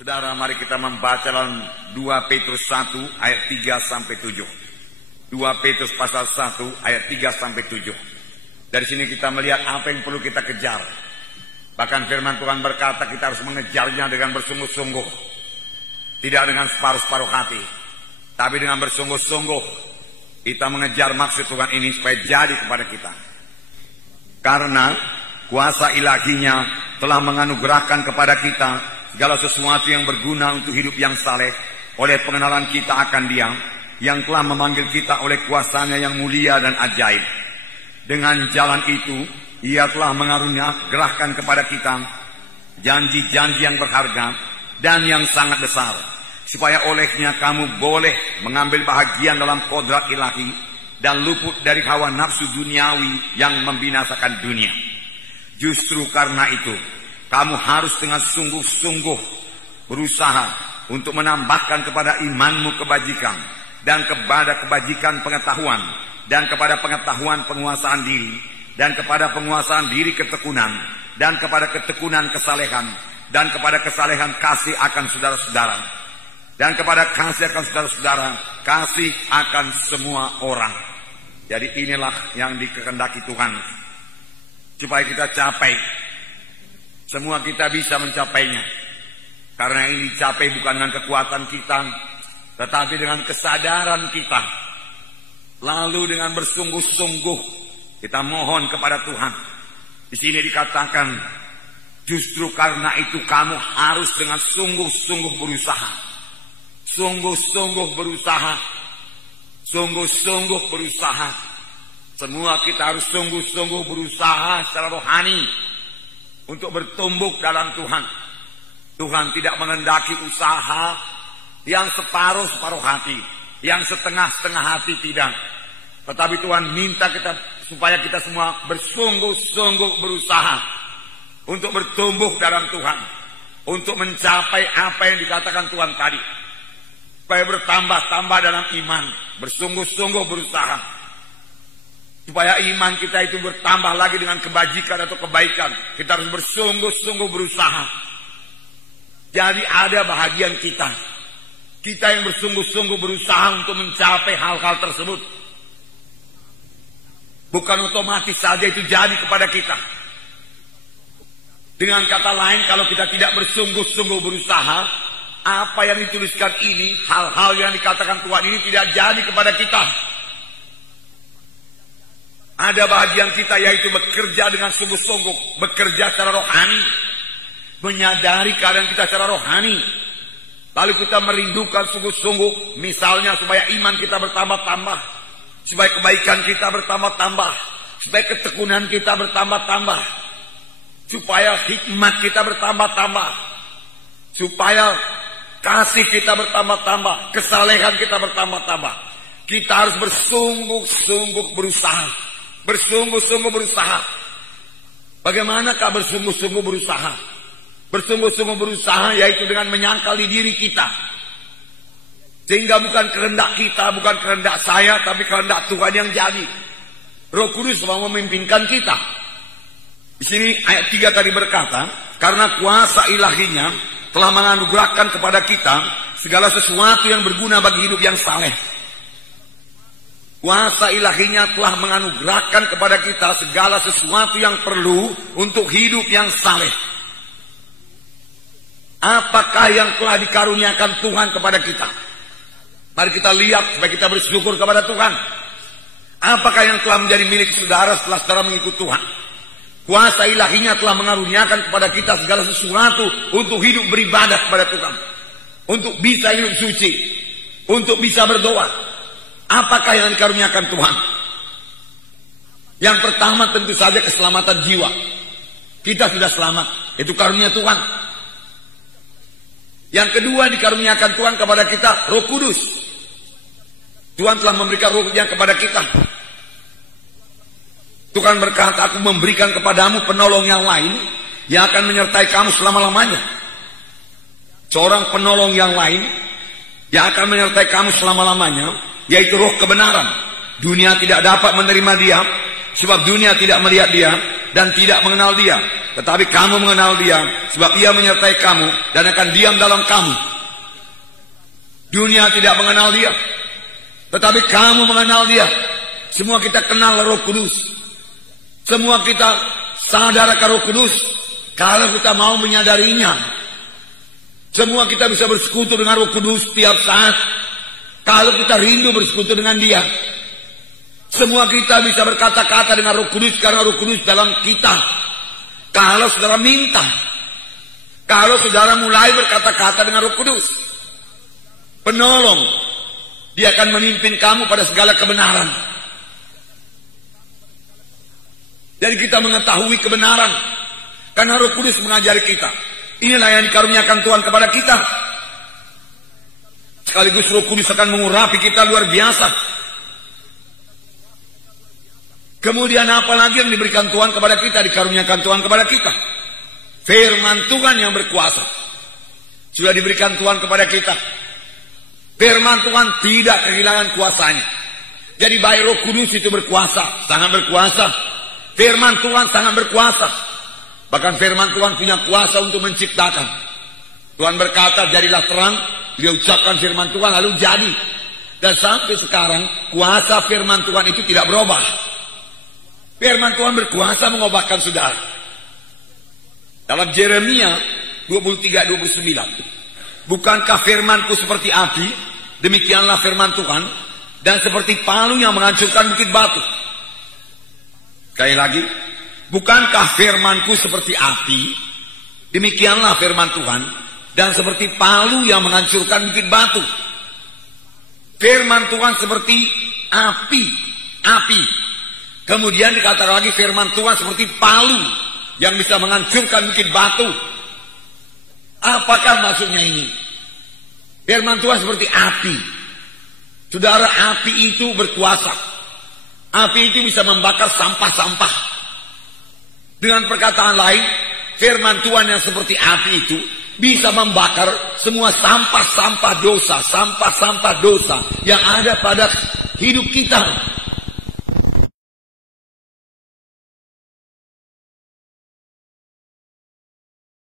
Saudara, mari kita membaca dalam 2 Petrus 1 ayat 3 sampai 7. 2 Petrus pasal 1 ayat 3 sampai 7. Dari sini kita melihat apa yang perlu kita kejar. Bahkan firman Tuhan berkata kita harus mengejarnya dengan bersungguh-sungguh. Tidak dengan separuh-separuh hati, tapi dengan bersungguh-sungguh kita mengejar maksud Tuhan ini supaya jadi kepada kita. Karena kuasa ilahinya telah menganugerahkan kepada kita segala sesuatu yang berguna untuk hidup yang saleh oleh pengenalan kita akan Dia yang telah memanggil kita oleh kuasanya yang mulia dan ajaib. Dengan jalan itu Ia telah mengaruniakan kepada kita janji-janji yang berharga dan yang sangat besar, supaya olehnya kamu boleh mengambil bahagian dalam kodrat ilahi dan luput dari hawa nafsu duniawi yang membinasakan dunia. Justru karena itu kamu harus dengan sungguh-sungguh berusaha untuk menambahkan kepada imanmu kebajikan, dan kepada kebajikan pengetahuan, dan kepada pengetahuan penguasaan diri, dan kepada penguasaan diri ketekunan, dan kepada ketekunan kesalehan, dan kepada kesalehan kasih akan saudara-saudara, dan kepada kasih akan saudara-saudara kasih akan semua orang. Jadi inilah yang dikehendaki Tuhan supaya kita capai. Semua kita bisa mencapainya. Karena ini dicapai bukan dengan kekuatan kita, tetapi dengan kesadaran kita. Lalu dengan bersungguh-sungguh kita mohon kepada Tuhan. Di sini dikatakan, justru karena itu kamu harus dengan sungguh-sungguh berusaha. Sungguh-sungguh berusaha. Sungguh-sungguh berusaha. Semua kita harus sungguh-sungguh berusaha secara rohani untuk bertumbuh dalam Tuhan. Tuhan tidak mengendaki usaha yang separuh-separuh hati, yang setengah-setengah hati, tidak. Tetapi Tuhan minta kita supaya kita semua bersungguh-sungguh berusaha untuk bertumbuh dalam Tuhan, untuk mencapai apa yang dikatakan Tuhan tadi, supaya bertambah-tambah dalam iman, bersungguh-sungguh berusaha supaya iman kita itu bertambah lagi dengan kebajikan atau kebaikan. Kita harus bersungguh-sungguh berusaha. Jadi ada bahagian kita. Kita yang bersungguh-sungguh berusaha untuk mencapai hal-hal tersebut. Bukan otomatis saja itu jadi kepada kita. Dengan kata lain, kalau kita tidak bersungguh-sungguh berusaha, apa yang dituliskan ini, hal-hal yang dikatakan Tuhan ini tidak jadi kepada kita. Ada bahagian kita yaitu bekerja dengan sungguh-sungguh, bekerja secara rohani, menyadari keadaan kita secara rohani, lalu kita merindukan sungguh-sungguh, misalnya supaya iman kita bertambah-tambah, supaya kebaikan kita bertambah-tambah, supaya ketekunan kita bertambah-tambah, supaya hikmat kita bertambah-tambah, supaya kasih kita bertambah-tambah, kesalehan kita bertambah-tambah. Kita harus bersungguh-sungguh berusaha. Bersungguh-sungguh berusaha. Bagaimanakah bersungguh-sungguh berusaha? Bersungguh-sungguh berusaha yaitu dengan menyangkali diri kita, sehingga bukan kehendak kita, bukan kehendak saya, tapi kehendak Tuhan yang jadi. Roh Kudus mau memimpinkan kita. Di sini ayat 3 tadi berkata, karena kuasa ilahinya telah menganugerahkan kepada kita segala sesuatu yang berguna bagi hidup yang saleh. Kuasa ilahinya telah menganugerahkan kepada kita segala sesuatu yang perlu untuk hidup yang saleh. Apakah yang telah dikaruniakan Tuhan kepada kita? Mari kita lihat supaya kita bersyukur kepada Tuhan. Apakah yang telah menjadi milik saudara setelah saudara mengikut Tuhan? Kuasa ilahinya telah mengaruniakan kepada kita segala sesuatu untuk hidup beribadah kepada Tuhan, untuk bisa hidup suci, untuk bisa berdoa. Apakah yang dikaruniakan Tuhan? Yang pertama tentu saja keselamatan jiwa. Kita sudah selamat, itu karunia Tuhan. Yang kedua dikaruniakan Tuhan kepada kita Roh Kudus. Tuhan telah memberikan Roh-Nya kepada kita. Tuhan berkata, aku memberikan kepadamu penolong yang lain yang akan menyertai kamu selama-lamanya. Seorang penolong yang lain yang akan menyertai kamu selama-lamanya, yaitu Roh kebenaran, Dunia tidak dapat menerima dia, sebab dunia tidak melihat dia dan tidak mengenal dia. Tetapi kamu mengenal dia, sebab ia menyertai kamu dan akan diam dalam kamu. Dunia tidak mengenal dia, tetapi kamu mengenal dia. Semua kita kenal Roh Kudus. Semua kita sadar akan Roh Kudus kalau kita mau menyadarinya. Semua kita bisa bersekutu dengan Roh Kudus setiap saat kalau kita rindu bersekutu dengan dia. Semua kita bisa berkata-kata dengan Roh Kudus karena Roh Kudus dalam kita. Kalau saudara minta, kalau saudara mulai berkata-kata dengan Roh Kudus, penolong, dia akan memimpin kamu pada segala kebenaran. Jadi kita mengetahui kebenaran karena Roh Kudus mengajari kita. Inilah yang dikaruniakan Tuhan kepada kita. Sekaligus Roh Kudus akan mengurapi kita luar biasa. Kemudian apa lagi yang diberikan Tuhan kepada kita, dikaruniakan Tuhan kepada kita? Firman Tuhan yang berkuasa. Sudah diberikan Tuhan kepada kita. Firman Tuhan tidak kehilangan kuasanya. Jadi baik Roh Kudus itu berkuasa, sangat berkuasa. Firman Tuhan sangat berkuasa. Bahkan firman Tuhan punya kuasa untuk menciptakan. Tuhan berkata, jadilah terang. Dia ucapkan firman Tuhan lalu jadi. Dan sampai sekarang kuasa firman Tuhan itu tidak berubah. Firman Tuhan berkuasa mengubahkan saudara. Dalam Yeremia 23:29. Bukankah firmanku seperti api, demikianlah firman Tuhan, dan seperti palu yang menghancurkan bukit batu. Sekali lagi, bukankah firmanku seperti api, demikianlah firman Tuhan, dan seperti palu yang menghancurkan bukit batu. Firman Tuhan seperti api. Kemudian dikatakan lagi firman Tuhan seperti palu yang bisa menghancurkan bukit batu. Apakah maksudnya ini? Firman Tuhan seperti api. Saudara, api itu berkuasa. Api itu bisa membakar sampah-sampah. Dengan perkataan lain, firman Tuhan yang seperti api itu bisa membakar semua sampah-sampah dosa yang ada pada hidup kita.